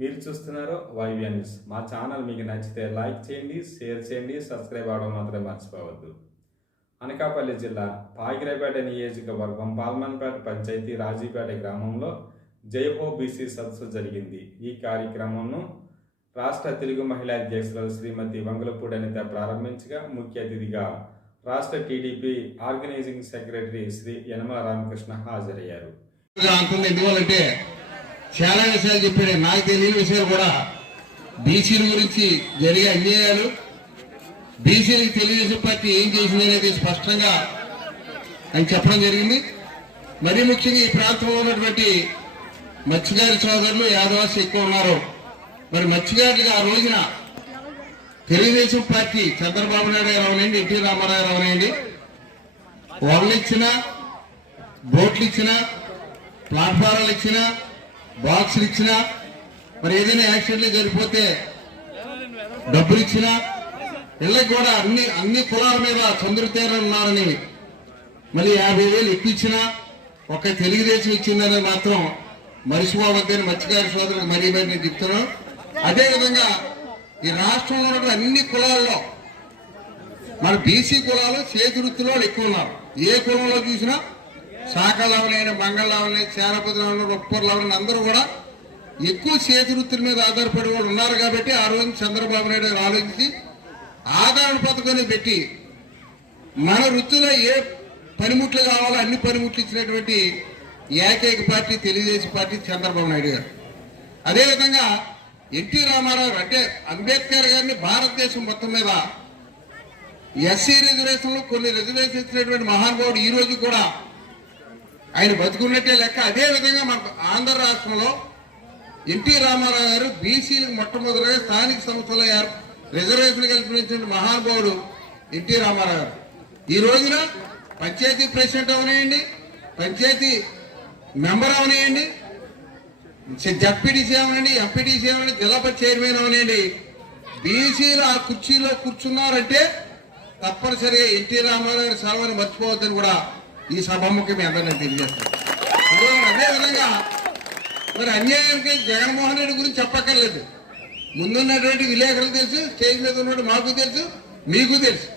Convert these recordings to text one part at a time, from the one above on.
మీరు చూస్తున్నారు YVN news. మా ఛానల్ మీకు నచ్చితే లైక్ చేయండి షేర్ చేయండి సబ్స్క్రైబ్ అవ్వడం మాత్రం మర్చిపోవద్దు. అనకాపల్లి జిల్లా పాగిరేపేట నియోజకవర్గం పాల్మన్పేట పంచాయతీ రాజీపేట గ్రామంలో జైహో బీసీ సదస్సు జరిగింది. ఈ కార్యక్రమంను రాష్ట్ర తెలుగు మహిళా అధ్యక్షురాలు శ్రీమతి వంగలపూడి అనిత ప్రారంభించగా ముఖ్య అతిథిగా రాష్ట్ర TDP organising secretary Shri Yanamala Ramakrishna హాజరయ్యారు. చాలా విషయాలు చెప్పాడు. నాకు తెలియని విషయాలు కూడా బీసీల గురించి జరిగే అన్యాయాలు బీసీలకు తెలుగుదేశం పార్టీ ఏం చేసింది అనేది స్పష్టంగా ఆయన చెప్పడం జరిగింది. మరీ ముఖ్యంగా ఈ ప్రాంతంలో ఉన్నటువంటి మత్స్యకారి సోదరులు యాదవాసి ఎక్కువ ఉన్నారు. మరి మత్స్యకారులుగా ఆ రోజున తెలుగుదేశం పార్టీ చంద్రబాబు నాయుడు గారు అవనండి ఎన్టీ రామారావు గారు అవనండి వాళ్ళు ఇచ్చిన బోట్లు ఇచ్చిన ప్లాట్ఫారాలు ఇచ్చినా బాక్సులు ఇచ్చినా మరి ఏదైనా యాక్సిడెంట్లు జరిగిపోతే డబ్బులు ఇచ్చినా ఇళ్ళకి కూడా అన్ని అన్ని కులాల మీద చంద్రుతేరలు ఉన్నారని మళ్ళీ యాభై వేలు ఇప్పించినా ఒక తెలుగుదేశం ఇచ్చిందని మాత్రం మరిచిపోవద్దని మత్స్యకారి సోదరులకు మరీ మరి నేను చెప్తున్నాను అదేవిధంగా ఈ రాష్ట్రంలో ఉన్న అన్ని కులాల్లో మన బీసీ కులాలు చేతి వృత్తిలో ఎక్కువ ఉన్నారు. ఏ కులంలో చూసినా శాఖలవలైన మంగళవలైన చేరపతిలవని రొప్పర్లవని అందరూ కూడా ఎక్కువ చేతి వృత్తుల మీద ఆధారపడి కూడా ఉన్నారు కాబట్టి ఆ రోజు చంద్రబాబు నాయుడు గారు ఆలోచించి ఆధారణ పథకాన్ని పెట్టి మన వృత్తిలో ఏ పనిముట్లు కావాలో అన్ని పనిముట్లు ఇచ్చినటువంటి ఏకైక పార్టీ తెలుగుదేశం పార్టీ చంద్రబాబు నాయుడు గారు. అదేవిధంగా ఎన్టీ రామారావు అంటే అంబేద్కర్ గారిని భారతదేశం మొత్తం మీద ఎస్సీ రిజర్వేషన్లో కొన్ని రిజర్వేషన్ ఇచ్చినటువంటి మహానుభావుడు ఈ రోజు కూడా ఆయన బతుకున్నట్టే లెక్క అదే విధంగా మన ఆంధ్ర రాష్ట్రంలో ఎన్టీ రామారావు గారు బీసీలకు మొట్టమొదటిగా స్థానిక సంస్థల రిజర్వేషన్ కల్పించిన మహానుభావుడు ఎన్టీ రామారావు గారు. ఈ రోజున పంచాయతీ ప్రెసిడెంట్ అవనియండి పంచాయతీ మెంబర్ అవనియండి జడ్పీటీసీ అవనండి ఎంపీటీసీ అవనండి జిల్లా చైర్మన్ అవనండి బీసీలు ఆ కుర్చీలో కూర్చున్నారంటే తప్పనిసరిగా ఎన్టీ రామారావు గారి సేవని మర్చిపోవద్దని కూడా ఈ సభముఖి మీ అందరినీ తెలియజేస్తాను. అదేవిధంగా అదే విధంగా మరి అన్యాయంకి జగన్మోహన్ రెడ్డి గురించి చెప్పక్కర్లేదు. ముందున్నటువంటి విలేకరులు తెలుసు స్టేజ్ మీద ఉన్నట్టు మాకు తెలుసు మీకు తెలుసు.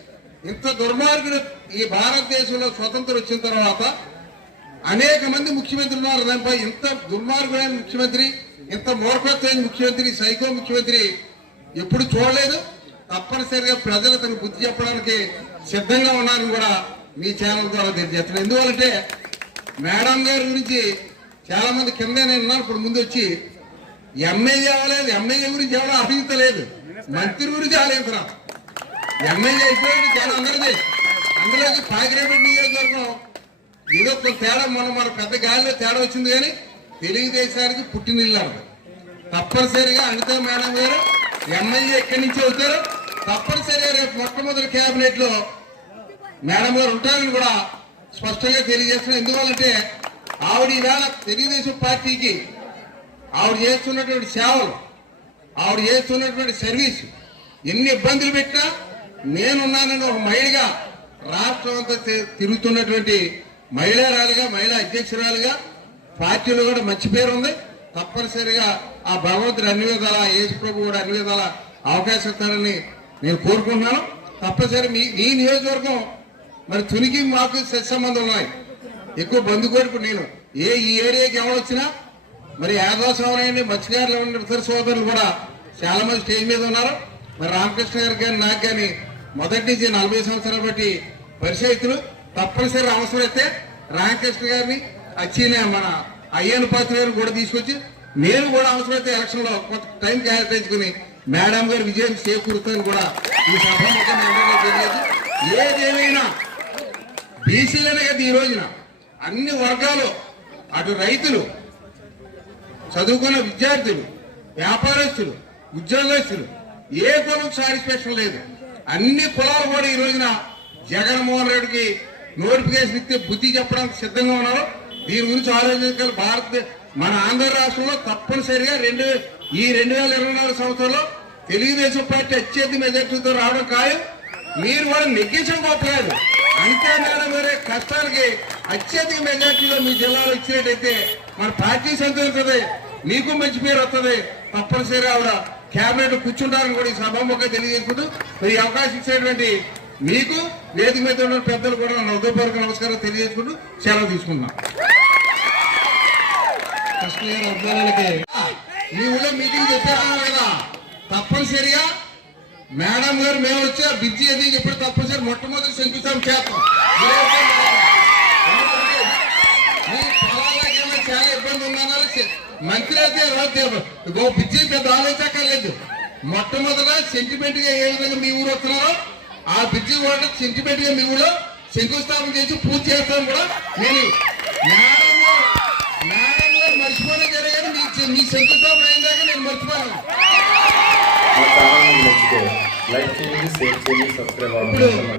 ఇంత దుర్మార్గుడు ఈ భారతదేశంలో స్వతంత్రం వచ్చిన తర్వాత అనేక మంది ముఖ్యమంత్రులు ఉన్నారు. దానిపై ఇంత దుర్మార్గుడైన ముఖ్యమంత్రి ఇంత మూర్ఖత్వైన ముఖ్యమంత్రి సైకో ముఖ్యమంత్రి ఎప్పుడు చూడలేదు. తప్పనిసరిగా ప్రజలు తన బుద్ధి చెప్పడానికి సిద్ధంగా ఉన్నారని కూడా మీ ఛానల్ ద్వారా తెలియజేస్తున్నాను ఎందువలంటే మేడం గారి గురించి చాలా మంది కింద నేను ఇప్పుడు ముందు వచ్చి ఎమ్మెల్యే అవ్వలేదు. ఎమ్మెల్యే గురించి ఎవరో లేదు మంత్రి గురించి ఆలోచించరా? ఎమ్మెల్యే అయిపోయింది చాలా అందరిది. అందులోకి పాకిరేపల్లి నియోజకవర్గం ఏదో కొంత తేడా మొన్న మన పెద్ద గాలిలో తేడా వచ్చింది కానీ తెలుగుదేశానికి పుట్టినిల్లారు. తప్పనిసరిగా అనిత మేడం గారు ఎమ్మెల్యే ఎక్కడి నుంచి అవుతారు తప్పనిసరిగా రేపు మొట్టమొదటి కేబినెట్లో మేడం గారు ఉంటారని కూడా స్పష్టంగా తెలియజేస్తున్నారు ఎందువల్లంటే ఆవిడ ఈవేళ తెలుగుదేశం పార్టీకి ఆవిడ చేస్తున్నటువంటి సేవలు ఆవిడ చేస్తున్నటువంటి సర్వీస్ ఎన్ని ఇబ్బందులు పెట్టినా నేనున్నానని ఒక మహిళగా రాష్ట్రం అంతా తి- తిరుగుతున్నటువంటి మహిళారాలుగా మహిళా అధ్యక్షురాలుగా పార్టీలో కూడా మంచి పేరు ఉంది. తప్పనిసరిగా ఆ భగవంతుడు అన్ని విధాల యేసు ప్రభు కూడా అన్ని విధాల అవకాశం ఇస్తారని నేను కోరుకుంటున్నాను. తప్పనిసరి మీ ఈ నియోజకవర్గం మరి తునికి మాకు సత్సంబంధం ఉన్నాయి. ఎక్కువ బంధుకోడుకు నేను ఏ ఈ ఏరియాకి ఎవరొచ్చినా మరి యాదవాసం మత్స్యకారులు ఉన్న ఇతర సోదరులు కూడా చాలా మంది స్టేజ్ మీద ఉన్నారు. మరి రామకృష్ణ గారు కానీ నాకు కానీ మొదటి నుంచి నలభై సంవత్సరాలు బట్టి పరిచయితులు. తప్పనిసరి అవసరమైతే రామకృష్ణ గారిని వచ్చిన మన అయ్యన్ పాత్ర గారిని కూడా తీసుకొచ్చి నేను కూడా అవసరమైతే ఎలక్షన్లో కొంత టైం కేటాయించుకుని మేడం గారి విజయం చేకూరుతాను కూడా ఈ సభ తెలియదు ఏదేమైనా బీసీలనే కదా ఈ రోజున అన్ని వర్గాలు అటు రైతులు చదువుకున్న విద్యార్థులు వ్యాపారస్తులు ఉద్యోగస్తులు ఏ కులం సాటిస్ఫాక్షన్ లేదు. అన్ని కులాలు కూడా ఈ రోజున జగన్మోహన్ రెడ్డికి నోటిఫికేషన్ ఇస్తే బుద్ధి చెప్పడానికి సిద్ధంగా ఉన్నారు. దీని గురించి ఆలోచించాలి. భారత మన ఆంధ్ర రాష్ట్రంలో తప్పనిసరిగా రెండు ఈ రెండు వేల ఇరవై నాలుగు సంవత్సరంలో తెలుగుదేశం పార్టీ అత్యధిక మెజార్టీతో రావడం ఖాయం. మీరు కూడా నెగ్గించడం గొప్ప కాదు అంతే మేడం కష్టాలకి అత్యధిక మెజార్టీలో మీ జిల్లాలో ఇచ్చినట్టయితే మన పార్టీ సంతోషం మీకు మంచి పేరు వస్తుంది. తప్పనిసరిగా ఆవిడ కేబినెట్ కూర్చుంటారని కూడా ఈ సభాముఖంగా తెలియజేసుకుంటూ మరి ఈ అవకాశం ఇచ్చేటువంటి మీకు వేదిక మీద ఉన్న పెద్దలు కూడా హృదయపూర్వక నమస్కారం తెలియజేసుకుంటూ సెలవు తీసుకుంటున్నాం. కృష్ణ గారి అభిమానులకి మీ ఊళ్ళో మీటింగ్ చెప్పారా లేదా తప్పనిసరిగా మేడం గారు మేము వచ్చి ఆ బ్రిడ్జి అది చెప్పి తప్పనిసరి మొట్టమొదటి శంకుస్థాపన చేస్తాం. ఎందుకంటే చాలా ఇబ్బంది ఉందన్నారు మంత్రి అయితే రాతే గో బిజీ పెద్ద ఆలోచక్కర్లేదు మొట్టమొదట సెంటిమెంట్గా ఏ విధంగా మీ ఊరు వస్తున్నారో ఆ బ్రిడ్జి కూడా సెంటిమెంట్గా మీ ఊళ్ళో శంకుస్థాపన చేసి పూర్తి చేస్తాం కూడా నేను మా ఛానల్ నచ్చితే లైక్ చేయండి షేర్